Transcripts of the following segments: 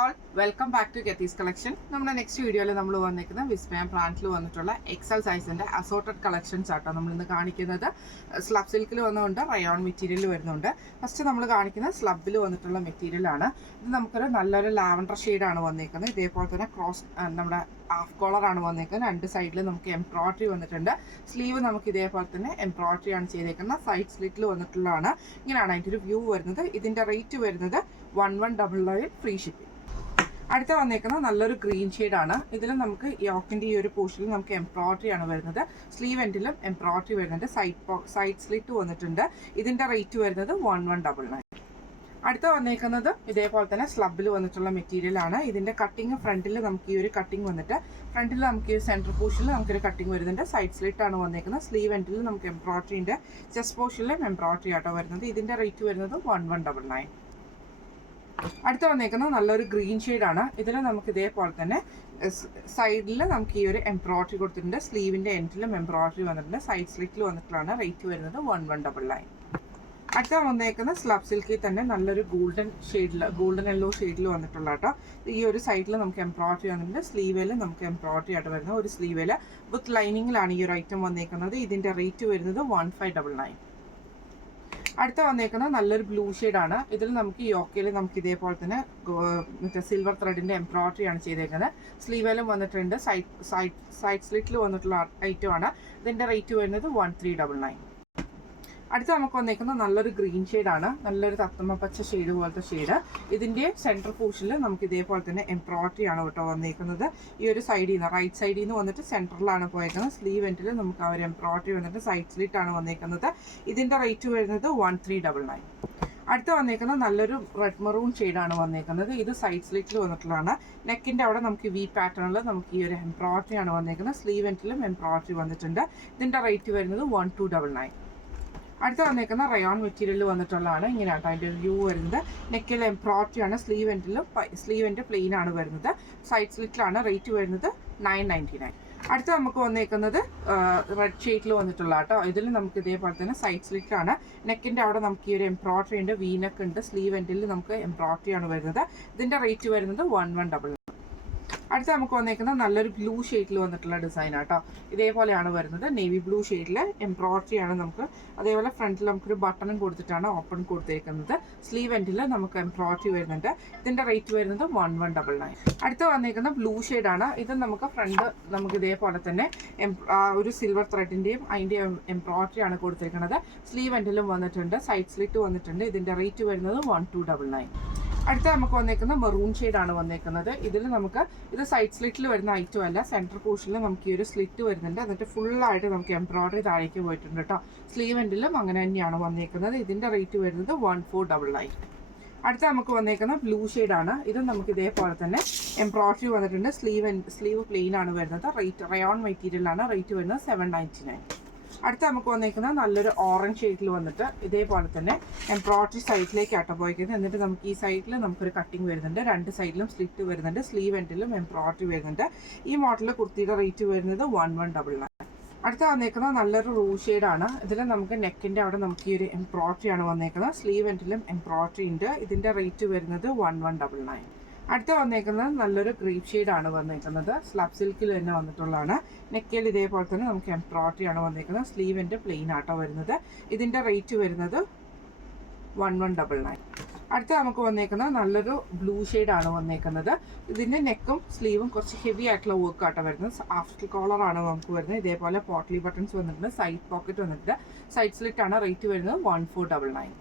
All welcome back to ഗെത്തീസ് collection. നമ്മുടെ next വീഡിയോയിൽ നമ്മൾ വന്നിരിക്കുന്ന വിസ്മയം ബ്രാൻഡിൽ വന്നിട്ടുള്ള എക്സൽ സൈസിന്റെ അസോർട്ടഡ് കളക്ഷൻസ് ആട്ടോ നമ്മൾ ഇന്ന് കാണിക്കുന്നത്. സ്ലബ് സിൽക്കിൽ വന്നുകൊണ്ട് റയോൺ മെറ്റീരിയൽ വരുന്നുണ്ട്. ഫസ്റ്റ് നമ്മൾ കാണിക്കുന്നത് സ്ലബിൽ വന്നിട്ടുള്ള മെറ്റീരിയൽ ആണ്. ഇത് നമുക്കൊരു നല്ലൊരു ലാവൻഡർ ഷെയ്ഡാണ് വന്നിരിക്കുന്നത്. ഇതേപോലെ തന്നെ ക്രോസ് നമ്മുടെ ഹാഫ് കോളർ ആണ് വന്നിരിക്കുന്നത്. രണ്ട് സൈഡിൽ നമുക്ക് എംബ്രോയിഡറി വന്നിട്ടുണ്ട്. സ്ലീവ് നമുക്ക് ഇതേപോലെ തന്നെ എംബ്രോയിഡറി ആണ് ചെയ്തേക്കുന്നത്. സൈഡ് സ്ലിറ്റിൽ വന്നിട്ടുള്ളതാണ്. ഇങ്ങനെയാണ് അതിൻ്റെ ഒരു വ്യൂ വരുന്നത്. ഇതിൻ്റെ റേറ്റ് വരുന്നത് 1199 ഫ്രീ ഷിപ്പിംഗ്. അടുത്ത വന്നേക്കുന്നത് നല്ലൊരു ഗ്രീൻ ഷെയ്ഡാണ്. ഇതിൽ നമുക്ക് യോക്കിൻ്റെ ഈ ഒരു പോർഷനിൽ നമുക്ക് എംബ്രോയിഡറി ആണ് വരുന്നത്. സ്ലീവ് എൻഡിലും എംബ്രോയിഡറി വരുന്നുണ്ട്. സൈഡ് സ്ലിറ്റ് വന്നിട്ടുണ്ട്. ഇതിൻ്റെ റേറ്റ് വരുന്നത് 1199. അടുത്ത വന്നേക്കുന്നത് ഇതേപോലെ തന്നെ സ്ലബിൽ വന്നിട്ടുള്ള മെറ്റീരിയൽ ആണ്. ഇതിൻ്റെ കട്ടിങ് ഫ്രണ്ടിൽ നമുക്ക് ഈ ഒരു കട്ടിങ് വന്നിട്ട് ഫ്രണ്ടിൽ നമുക്ക് ഈ സെൻറ്റർ പോർഷനിൽ നമുക്കൊരു കട്ടിങ് വരുന്നുണ്ട്. സൈഡ് സ്ലിറ്റ് ആണ് വന്നേക്കുന്നത്. സ്ലീവ് എൻഡിൽ നമുക്ക് എംബ്രോയിഡറിൻ്റെ ചെസ്റ്റ് പോർഷനിലും എംബ്രോയിഡറി ആട്ടോ വരുന്നത്. ഇതിൻ്റെ റേറ്റ് വരുന്നത് 1199. അടുത്ത വന്നേക്കുന്നത് നല്ലൊരു ഗ്രീൻ ഷെയ്ഡാണ്. ഇതിൽ നമുക്ക് ഇതേപോലെ തന്നെ സൈഡിൽ നമുക്ക് ഈ ഒരു എംബ്രോയിഡറി കൊടുത്തിട്ടുണ്ട്. സ്ലീവിൻ്റെ എൻഡിലും എംബ്രോയിഡറി വന്നിട്ടുണ്ട്. സൈഡ് സ്ലിറ്റിൽ വന്നിട്ടുള്ളതാണ്. റേറ്റ് വരുന്നത് 1199. അടുത്ത വന്നേക്കുന്ന സ്ലബ് സിൽക്കിൽ തന്നെ നല്ലൊരു ഗോൾഡൻ യെല്ലോ ഷെയ്ഡിൽ വന്നിട്ടുള്ള കേട്ടോ. ഈ ഒരു സൈഡിൽ നമുക്ക് എംബ്രോയിഡറി വന്നിട്ടുണ്ട്. സ്ലീവിൽ നമുക്ക് എംബ്രോയിഡറി ആയിട്ട് വരുന്നത്. ഒരു സ്ലീവിൽ വിത്ത് ലൈനിങ്ങിലാണ് ഈ ഒരു ഐറ്റം വന്നേക്കുന്നത്. ഇതിൻ്റെ റേറ്റ് വരുന്നത് 1599. അടുത്ത വന്നേക്കുന്നത് നല്ലൊരു ബ്ലൂ ഷെയ്ഡാണ്. ഇതിൽ നമുക്ക് യോക്കയിൽ നമുക്ക് ഇതേപോലെ തന്നെ മറ്റേ സിൽവർ ത്രെഡിൻ്റെ എംബ്രോയിഡറി ആണ് ചെയ്തേക്കുന്നത്. സ്ലീവിലും വന്നിട്ടുണ്ട്. സൈഡ് സ്ലിറ്റിൽ വന്നിട്ടുള്ള ഐറ്റമാണ്. ഇതിൻ്റെ റേറ്റ് വരുന്നത് 1399. അടുത്ത നമുക്ക് വന്നേക്കുന്നത് നല്ലൊരു ഗ്രീൻ ഷെയ്ഡാണ്. നല്ലൊരു തത്തമ്മ പച്ച ഷെയ്ഡ് പോലത്തെ ഷെയ്ഡ്. ഇതിൻ്റെ സെൻട്രൽ പോർഷനിൽ നമുക്ക് ഇതേപോലെ തന്നെ എംബ്രോയിഡറി ആണ് കേട്ടോ വന്നേക്കുന്നത്. ഈ ഒരു സൈഡിൽ നിന്ന് റൈറ്റ് സൈഡിൽ നിന്ന് വന്നിട്ട് സെൻറ്ററിലാണ് പോയേക്കുന്നത്. സ്ലീവ് എൻഡിൽ നമുക്ക് ആ ഒരു എംബ്രോയിഡറി വന്നിട്ട് സൈഡ് സ്ലിറ്റ് ആണ് വന്നേക്കുന്നത്. ഇതിൻ്റെ റേറ്റ് വരുന്നത് 1399. അടുത്ത വന്നേക്കുന്നത് നല്ലൊരു റെഡ് മെറൂൺ ഷെയ്ഡാണ് വന്നേക്കുന്നത്. ഇത് സൈഡ് സ്ലിറ്റിൽ വന്നിട്ടുള്ളതാണ്. നെക്കിൻ്റെ അവിടെ നമുക്ക് വി പാറ്റേണിൽ നമുക്ക് ഈ ഒരു എംബ്രോയിഡറി ആണ് വന്നേക്കുന്നത്. സ്ലീവ് എൻഡിലും എംബ്രോയിഡറി വന്നിട്ടുണ്ട്. ഇതിൻ്റെ റേറ്റ് വരുന്നത് 1299. അടുത്ത വന്നേക്കുന്ന റയോൺ മെറ്റീരിയൽ വന്നിട്ടുള്ളതാണ്. ഇങ്ങനെയാട്ടോ അതിൻ്റെ വ്യൂ വരുന്നത്. നെക്കിൽ എംബ്രോയിഡറി ആണ്. സ്ലീവ് എൻഡ് പ്ലെയിൻ ആണ് വരുന്നത്. സൈഡ് സ്ലിറ്റിലാണ്. റേറ്റ് വരുന്നത് 999. അടുത്ത നമുക്ക് വന്നേക്കുന്നത് റെഡ് ഷെയ്ഡിൽ വന്നിട്ടുള്ള കേട്ടോ. ഇതിൽ നമുക്ക് ഇതേപോലെ തന്നെ സൈഡ് സ്ലിറ്റാണ്. നെക്കിൻ്റെ അവിടെ നമുക്ക് ഈ ഒരു എംബ്രോയിഡറി ഉണ്ട്. വീനക്ക് ഉണ്ട്. സ്ലീവ് എൻഡിൽ നമുക്ക് എംബ്രോയിഡറി ആണ് വരുന്നത്. ഇതിൻ്റെ റേറ്റ് വരുന്നത് 1199. അടുത്ത നമുക്ക് വന്നേക്കുന്നത് നല്ലൊരു ബ്ലൂ ഷെയ്ഡിൽ വന്നിട്ടുള്ള ഡിസൈൻ ആട്ടോ. ഇതേപോലെയാണ് വരുന്നത്. നേവി ബ്ലൂ ഷെയ്ഡിൽ എംബ്രോയിഡറി ആണ് നമുക്ക്. അതേപോലെ ഫ്രണ്ടിൽ നമുക്കൊരു ബട്ടണും കൊടുത്തിട്ടാണ് ഓപ്പൺ കൊടുത്തേക്കുന്നത്. സ്ലീവ് എൻഡിൽ നമുക്ക് എംബ്രോയിഡറി വരുന്നുണ്ട്. ഇതിൻ്റെ റേറ്റ് വരുന്നത് 1199. അടുത്ത വന്നേക്കുന്ന ബ്ലൂ ഷെയ്ഡാണ്. ഇത് നമുക്ക് ഫ്രണ്ട് നമുക്ക് ഇതേപോലെ തന്നെ ഒരു സിൽവർ ത്രെഡിൻ്റെയും അതിൻ്റെ എംബ്രോയിഡറി ആണ് കൊടുത്തിരിക്കുന്നത്. സ്ലീവ് എൻഡിലും വന്നിട്ടുണ്ട്. സൈഡ് സ്ലിറ്റ് വന്നിട്ടുണ്ട്. ഇതിൻ്റെ റേറ്റ് വരുന്നത് 1299. അടുത്ത നമുക്ക് വന്നേക്കുന്നത് മെറൂൺ ഷെയ്ഡാണ് വന്നേക്കുന്നത്. ഇതിൽ നമുക്ക് ഇത് സൈഡ് സ്ലിറ്റിൽ വരുന്ന ഐറ്റം അല്ല. സെൻറ്റർ പോർഷനിൽ നമുക്ക് ഈ ഒരു സ്ലിറ്റ് വരുന്നുണ്ട്. എന്നിട്ട് ഫുള്ളായിട്ട് നമുക്ക് എംബ്രോയിഡറി താഴേക്ക് പോയിട്ടുണ്ട് കേട്ടോ. സ്ലീവ് എൻഡിലും അങ്ങനെ തന്നെയാണ് വന്നേക്കുന്നത്. ഇതിൻ്റെ റേറ്റ് വരുന്നത് 1499. അടുത്ത നമുക്ക് വന്നേക്കുന്ന ബ്ലൂ ഷെയ്ഡാണ്. ഇത് നമുക്ക് ഇതേപോലെ തന്നെ എംബ്രോയിഡറി വന്നിട്ടുണ്ട്. സ്ലീവ് പ്ലെയിൻ ആണ് വരുന്നത്. റേറ്റ് റയോൺ മെറ്റീരിയലാണ്. റേറ്റ് വരുന്നത് 799. അടുത്ത നമുക്ക് വന്നേക്കുന്നത് നല്ലൊരു ഓറഞ്ച് ഷെയ്ഡിൽ വന്നിട്ട് ഇതേപോലെ തന്നെ എംബ്രോയിഡറി സൈഡിലേക്കാട്ടോ പോയിരിക്കുന്നത്. എന്നിട്ട് നമുക്ക് ഈ സൈഡിൽ നമുക്കൊരു കട്ടിങ് വരുന്നുണ്ട്. രണ്ട് സൈഡിലും സ്ലിറ്റ് വരുന്നുണ്ട്. സ്ലീവ് എൻഡിലും എംബ്രോയിഡറി വരുന്നുണ്ട്. ഈ മോഡലിൽ കുർത്തിയുടെ റേറ്റ് വരുന്നത് 1199. അടുത്ത വന്നേക്കുന്നത് നല്ലൊരു റൂ ഷെയ്ഡാണ്. ഇതിൽ നമുക്ക് നെക്കിൻ്റെ അവിടെ നമുക്ക് ഈ ഒരു എംബ്രോയിഡറി ആണ് വന്നേക്കുന്നത്. സ്ലീവ് എൻഡിലും എംബ്രോയിഡറി ഉണ്ട്. ഇതിൻ്റെ റേറ്റ് വരുന്നത് 1199. അടുത്ത വന്നേക്കുന്നത് നല്ലൊരു ഗ്രീൻ ഷെയ്ഡാണ് വന്നേക്കുന്നത്. സ്ലബ് സിൽക്കിൽ തന്നെ വന്നിട്ടുള്ളതാണ്. നെക്കിൽ ഇതേപോലെ തന്നെ നമുക്ക് എംബ്രോയിഡറി ആണ് വന്നേക്കുന്നത്. സ്ലീവിൻ്റെ പ്ലെയിൻ ആട്ടോ വരുന്നത്. ഇതിൻ്റെ റേറ്റ് വരുന്നത് 1199. അടുത്ത നമുക്ക് വന്നേക്കുന്നത് നല്ലൊരു ബ്ലൂ ഷെയ്ഡാണ് വന്നേക്കുന്നത്. ഇതിൻ്റെ നെക്കും സ്ലീവും കുറച്ച് ഹെവി ആയിട്ടുള്ള വർക്ക് ആട്ടോ വരുന്നത്. ആഫ്റ്റർ കോളറാണ് നമുക്ക് വരുന്നത്. ഇതേപോലെ പോട്ട്ലി ബട്ടൺസ് വന്നിട്ടുണ്ട്. സൈഡ് പോക്കറ്റ് വന്നിട്ടുണ്ട്. സൈഡ് സ്ലിറ്റാണ്. റേറ്റ് വരുന്നത് 1499.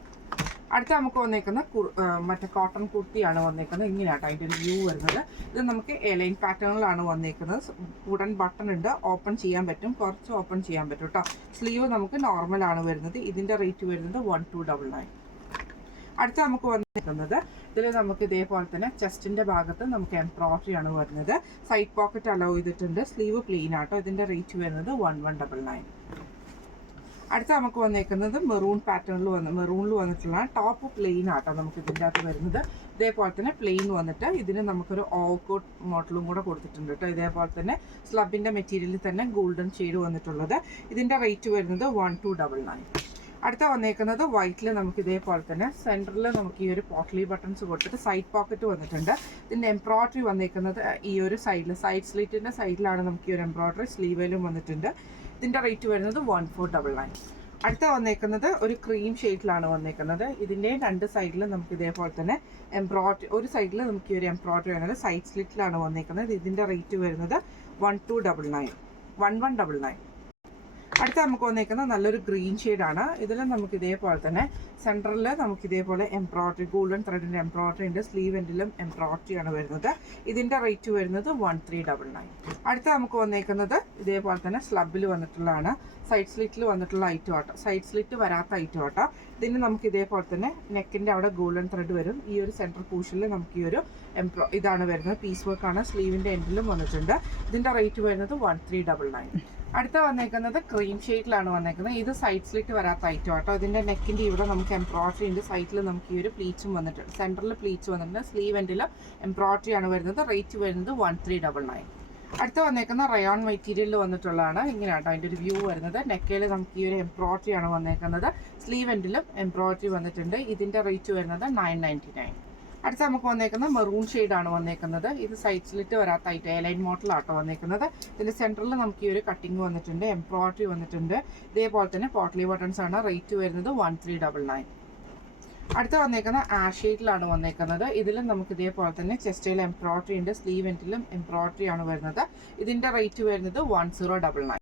അടുത്ത നമുക്ക് വന്നേക്കുന്ന മറ്റേ കോട്ടൺ കുർത്തിയാണ് വന്നേക്കുന്നത്. ഇങ്ങനെയാട്ടോ അതിൻ്റെ ഒരു വ്യൂ വരുന്നത്. ഇത് നമുക്ക് എലൈൻ പാറ്റേണിലാണ് വന്നേക്കുന്നത്. വുഡൻ ബട്ടൺ ഉണ്ട്. ഓപ്പൺ ചെയ്യാൻ പറ്റും. കുറച്ച് ഓപ്പൺ ചെയ്യാൻ പറ്റും കേട്ടോ. സ്ലീവ് നമുക്ക് നോർമലാണ് വരുന്നത്. ഇതിൻ്റെ റേറ്റ് വരുന്നത് 1299. അടുത്ത നമുക്ക് വന്നേക്കുന്നത് ഇതിൽ നമുക്ക് ഇതേപോലെ തന്നെ ചെസ്റ്റിൻ്റെ ഭാഗത്ത് നമുക്ക് എംബ്രോയിഡറി ആണ് വരുന്നത്. സൈഡ് പോക്കറ്റ് അലോ ചെയ്തിട്ടുണ്ട്. സ്ലീവ് പ്ലെയിൻ ആട്ടോ. ഇതിൻ്റെ റേറ്റ് വരുന്നത് 1199. അടുത്ത നമുക്ക് വന്നേക്കുന്നത് മെറൂണിൽ വന്നിട്ടുള്ള ടോപ്പ് പ്ലെയിൻ ആട്ടോ നമുക്ക് ഇതിൻ്റെ അകത്ത് വരുന്നത്. ഇതേപോലെ തന്നെ പ്ലെയിൻ വന്നിട്ട് ഇതിന് നമുക്കൊരു ഓവർകോട്ട് മോഡലും കൂടെ കൊടുത്തിട്ടുണ്ട് കേട്ടോ. ഇതേപോലെ തന്നെ സ്ലബിൻ്റെ മെറ്റീരിയലിൽ തന്നെ ഗോൾഡൻ ഷെയ്ഡ് വന്നിട്ടുള്ളത്. ഇതിൻ്റെ റേറ്റ് വരുന്നത് 1299. അടുത്ത വന്നേക്കുന്നത് വൈറ്റിൽ നമുക്ക് ഇതേപോലെ തന്നെ സെൻറ്ററിൽ നമുക്ക് ഈ ഒരു പോട്ട്ലി ബട്ടൺസ് കൊടുത്തിട്ട് സൈഡ് പോക്കറ്റ് വന്നിട്ടുണ്ട്. ഇതിൻ്റെ എംബ്രോയ്ഡറി വന്നേക്കുന്നത് ഈ ഒരു സൈഡിൽ സൈഡ് സ്ലിറ്റിൻ്റെ സൈഡിലാണ് നമുക്ക് ഈ ഒരു എംബ്രോയ്ഡറി സ്ലീവിലും വന്നിട്ടുണ്ട്. ഇതിൻ്റെ റേറ്റ് വരുന്നത് 1499. അടുത്ത വന്നേക്കുന്നത് ഒരു ക്രീം ഷെയ്ഡിലാണ് വന്നേക്കുന്നത്. ഇതിൻ്റെ രണ്ട് സൈഡിൽ നമുക്ക് ഇതേപോലെ തന്നെ എംബ്രോയ്ഡറി, ഒരു സൈഡിൽ നമുക്ക് ഈ ഒരു എംബ്രോയ്ഡറി വരുന്നത് സൈഡ് സ്ലിറ്റിലാണ് വന്നേക്കുന്നത്. ഇതിൻ്റെ റേറ്റ് വരുന്നത് 1199. അടുത്ത നമുക്ക് വന്നേക്കുന്നത് നല്ലൊരു ഗ്രീൻ ഷെയ്ഡാണ്. ഇതിൽ നമുക്ക് ഇതേപോലെ തന്നെ സെൻറ്ററിൽ നമുക്ക് ഇതേപോലെ എംബ്രോയ്ഡറി, ഗോൾഡൻ ത്രെഡിൻ്റെ എംബ്രോയ്ഡറി ഉണ്ട്. സ്ലീവ് എൻഡിലും എംബ്രോയ്ഡറി ആണ് വരുന്നത്. ഇതിൻ്റെ റേറ്റ് വരുന്നത് 1399. അടുത്ത നമുക്ക് വന്നേക്കുന്നത് ഇതേപോലെ തന്നെ സ്ലബിൽ വന്നിട്ടുള്ളതാണ്. സൈഡ് സ്ലിറ്റിൽ വന്നിട്ടുള്ള ഐറ്റം ആട്ടോ, സൈഡ് സ്ലിറ്റ് വരാത്ത ഐറ്റം ആട്ടോ. ഇതിന് നമുക്ക് ഇതേപോലെ തന്നെ നെക്കിൻ്റെ അവിടെ ഗോൾഡൻ ത്രെഡ് വരും. ഈ ഒരു സെൻറ്റർ പോർഷനിൽ നമുക്ക് ഈ ഒരു ഇതാണ് വരുന്നത്, പീസ് വർക്കാണ്. സ്ലീവിൻ്റെ എൻഡിലും വന്നിട്ടുണ്ട്. ഇതിൻ്റെ റേറ്റ് വരുന്നത് 1399. അടുത്ത വന്നേക്കുന്നത് ക്രീം ഷെയ്ഡിലാണ് വന്നേക്കുന്നത്. ഇത് സൈഡ് സ്ലിറ്റ് വരാത്ത ഐറ്റം ആട്ടോ. ഇതിൻ്റെ നെക്കിൻ്റെ ഇവിടെ നമുക്ക് എംബ്രോയ്ഡറി ഉണ്ട്. സൈഡിൽ നമുക്ക് ഈ ഒരു പ്ലീറ്റ്സും വന്നിട്ടുണ്ട്. സെൻറ്ററിൽ പ്ലീറ്റ്സ് വന്നിട്ടുണ്ട്. സ്ലീവ് എൻഡിൽ എംബ്രോയ്ഡറി ആണ് വരുന്നത്. റേറ്റ് വരുന്നത് 1399. അടുത്ത വന്നേക്കുന്ന റയോൺ മെറ്റീരിയലിൽ വന്നിട്ടുള്ളതാണ്. ഇങ്ങനെയാട്ടോ അതിൻ്റെ ഒരു വ്യൂ വരുന്നത്. നെക്കയിൽ നമുക്ക് ഈ ഒരു എംബ്രോയ്ഡറി ആണ് വന്നേക്കുന്നത്. സ്ലീവ് എൻഡിലും എംബ്രോയ്ഡറി വന്നിട്ടുണ്ട്. ഇതിൻ്റെ റേറ്റ് വരുന്നത് 999. അടുത്ത നമുക്ക് വന്നേക്കുന്നത് മെറൂൺ ഷെയ്ഡാണ് വന്നേക്കുന്നത്. ഇത് സൈഡ് സ്ലിറ്റ് വരാത്ത ഐറ്റം, എലൈൻ മോഡലാട്ടോ വന്നേക്കുന്നത്. ഇതിൻ്റെ സെൻറ്ററിൽ നമുക്ക് ഈ ഒരു കട്ടിങ് വന്നിട്ടുണ്ട്, എംബ്രോയ്ഡറി വന്നിട്ടുണ്ട്. ഇതേപോലെ തന്നെ പോട്ട്ലി ബട്ടൺസ് ആണ്. റേറ്റ് വരുന്നത് 1399. അടുത്ത വന്നേക്കുന്ന ആഷ് ഷെയ്ഡിലാണ് വന്നേക്കുന്നത്. ഇതിലും നമുക്ക് ഇതേപോലെ തന്നെ ചെസ്റ്റിൽ എംബ്രോയ്ഡറി ഉണ്ട്. സ്ലീവ് എൻഡിലും എംബ്രോയ്ഡറി ആണ് വരുന്നത്. ഇതിൻ്റെ റേറ്റ് വരുന്നത് 1099.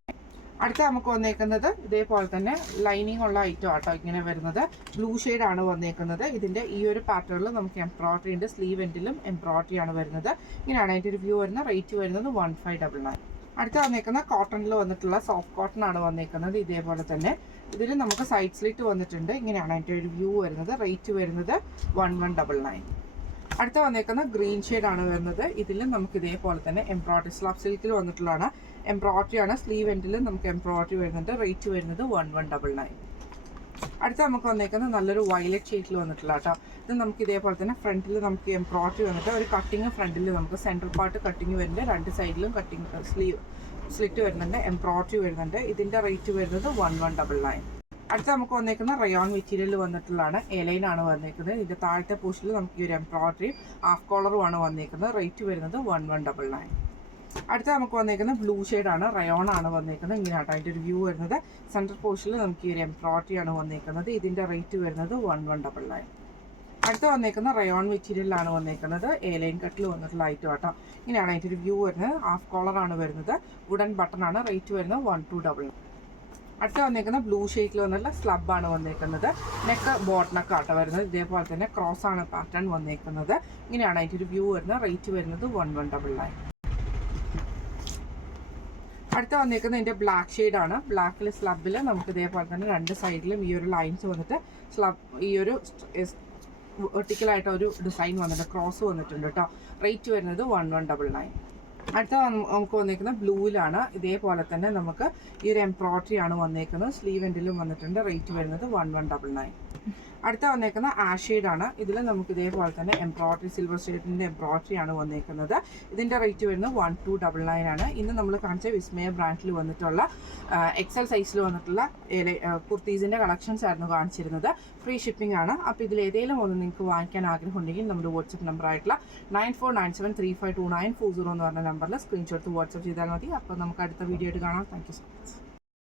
അടുത്ത നമുക്ക് വന്നേക്കുന്നത് ഇതേപോലെ തന്നെ ലൈനിങ് ഉള്ള ഐറ്റം ആട്ടോ ഇങ്ങനെ വരുന്നത്. ബ്ലൂ ഷെയ്ഡാണ് വന്നേക്കുന്നത്. ഇതിൻ്റെ ഈ ഒരു പാറ്റേണിൽ നമുക്ക് എംബ്രോയ്ഡറി ഉണ്ട്. സ്ലീവ് എൻഡിലും എംബ്രോയ്ഡറി ആണ് വരുന്നത്. ഇങ്ങനെയാണ് അതിൻ്റെ ഒരു വ്യൂ വരുന്നത്. റേറ്റ് വരുന്നത് 1599. അടുത്ത വന്നേക്കുന്ന കോട്ടണിൽ വന്നിട്ടുള്ള സോഫ്റ്റ് കോട്ടൺ ആണ് വന്നേക്കുന്നത്. ഇതേപോലെ തന്നെ ഇതിൽ നമുക്ക് സൈഡ് സ്ലിറ്റ് വന്നിട്ടുണ്ട്. ഇങ്ങനെയാണ് അതിൻ്റെ ഒരു വ്യൂ വരുന്നത്. റേറ്റ് വരുന്നത് 1199. അടുത്ത വന്നേക്കുന്ന ഗ്രീൻ ഷെയ്ഡാണ് വരുന്നത്. ഇതിൽ നമുക്ക് ഇതേപോലെ തന്നെ എംബ്രോയ്ഡറി, സ്ലബ് സിൽക്കിൽ വന്നിട്ടുള്ളതാണ്. എംബ്രോയ്ഡറി ആണ്. സ്ലീവ് എൻഡിൽ നമുക്ക് എംബ്രോയ്ഡറി വരുന്നുണ്ട്. റേറ്റ് വരുന്നത് 1199. അടുത്ത നമുക്ക് വന്നേക്കുന്നത് നല്ലൊരു വയലറ്റ് ഷെയ്ഡിൽ വന്നിട്ടുള്ള കേട്ടോ. ഇത് നമുക്ക് ഇതേപോലെ തന്നെ ഫ്രണ്ടിൽ നമുക്ക് എംബ്രോയ്ഡറി വന്നിട്ട് ഒരു കട്ടിങ് ഫ്രണ്ടിൽ നമുക്ക് സെൻട്രൽ പാർട്ട് കട്ടിങ് വരുന്നുണ്ട്. രണ്ട് സൈഡിലും കട്ടിങ് സ്ലിറ്റ് വരുന്നുണ്ട്. എംബ്രോയ്ഡറി വരുന്നുണ്ട്. ഇതിൻ്റെ റേറ്റ് വരുന്നത് 1199. അടുത്ത നമുക്ക് വന്നേക്കുന്ന റയോൺ മെറ്റീരിയൽ വന്നിട്ടുള്ളതാണ്. എലൈനാണ് വന്നേക്കുന്നത്. ഇതിൻ്റെ താഴത്തെ പോർഷനിൽ നമുക്ക് ഈ ഒരു എംബ്രോയ്ഡറിയും ഹാഫ് കോളറുമാണ് വന്നേക്കുന്നത്. റേറ്റ് വരുന്നത് 1199. അടുത്ത നമുക്ക് വന്നേക്കുന്നത് ബ്ലൂ ഷെയ്ഡാണ്. റയോൺ ആണ് വന്നേക്കുന്നത്. ഇങ്ങനെയാട്ടോ അതിൻ്റെ ഒരു വ്യൂ വരുന്നത്. സെൻട്രൽ പോർഷനിൽ നമുക്ക് ഈ ഒരു എംബ്രോയ്ഡറി ആണ് വന്നേക്കുന്നത്. ഇതിൻ്റെ റേറ്റ് വരുന്നത് 1199. അടുത്ത വന്നേക്കുന്ന റയോൺ മെറ്റീരിയലാണ് വന്നേക്കുന്നത്. എലൈൻ കട്ടിൽ വന്നിട്ടുള്ള ഐറ്റം ആട്ടോ. ഇങ്ങനെയാണ് അതിൻ്റെ ഒരു വ്യൂ വരുന്നത്. ഹാഫ് കോളറാണ് വരുന്നത്. വുഡൻ ബട്ടൺ ആണ്. റേറ്റ് വരുന്നത് 1299. അടുത്ത വന്നേക്കുന്ന ബ്ലൂ ഷെയ്ഡിൽ വന്നിട്ടുള്ള സ്ലബാണ് വന്നേക്കുന്നത്. നെക്ക് ബോട്ട് ആട്ടോ വരുന്നത്. ഇതേപോലെ തന്നെ ക്രോസ് ആണ് പാറ്റേൺ വന്നേക്കുന്നത്. ഇങ്ങനെയാണ് അതിൻ്റെ ഒരു വ്യൂ വരുന്നത്. റേറ്റ് വരുന്നത് 1199. അടുത്ത വന്നേക്കുന്നത് ഇതിൻ്റെ ബ്ലാക്ക് ഷെയ്ഡാണ്. ബ്ലാക്കിൽ സ്ലബിൽ നമുക്ക് ഇതേപോലെ തന്നെ രണ്ട് സൈഡിലും ഈ ഒരു ലൈൻസ് വന്നിട്ട് സ്ലബ് ഈ ഒരു വെർട്ടിക്കലായിട്ട് ഒരു ഡിസൈൻ വന്നിട്ട് ക്രോസ് വന്നിട്ടുണ്ട് കേട്ടോ. റേറ്റ് വരുന്നത് 1199. അടുത്ത നമുക്ക് വന്നേക്കുന്നത് ബ്ലൂവിലാണ്. ഇതേപോലെ തന്നെ നമുക്ക് ഈ ഒരു എംബ്രോയ്ഡറി ആണ് വന്നേക്കുന്നത്. സ്ലീവ് എൻഡിലും വന്നിട്ടുണ്ട്. റേറ്റ് വരുന്നത് 1199. അടുത്ത വന്നേക്കുന്ന ആഷ് ഷെയ്ഡാണ്. ഇതിൽ നമുക്ക് ഇതേപോലെ തന്നെ എംബ്രോയ്ഡറി, സിൽവർ ഷെയ്ഡിൻ്റെ എംബ്രോയ്ഡറി ആണ് വന്നേക്കുന്നത്. ഇതിൻ്റെ റേറ്റ് വരുന്നത് 1299 ആണ്. ഇന്ന് നമ്മൾ കാണിച്ച വിസ്മയ ബ്രാൻഡിൽ വന്നിട്ടുള്ള എക്സൽ സൈസിൽ വന്നിട്ടുള്ള കുർത്തീസിൻ്റെ കളക്ഷൻസ് ആയിരുന്നു കാണിച്ചിരുന്നത്. ഫ്രീ ഷിപ്പിംഗ് ആണ്. അപ്പോൾ ഇതിൽ ഏതെങ്കിലും ഒന്ന് നിങ്ങൾക്ക് വാങ്ങിക്കാൻ ആഗ്രഹമുണ്ടെങ്കിൽ നമ്മുടെ വാട്സപ്പ് നമ്പർ ആയിട്ടുള്ള 9497352940 എന്ന് പറഞ്ഞ നമ്പറിൽ സ്ക്രീൻഷോട്ട് വാട്സപ്പ് ചെയ്താൽ മതി. അപ്പോൾ നമുക്ക് അടുത്ത വീഡിയോ ആയിട്ട് കാണാം. Thank you so much.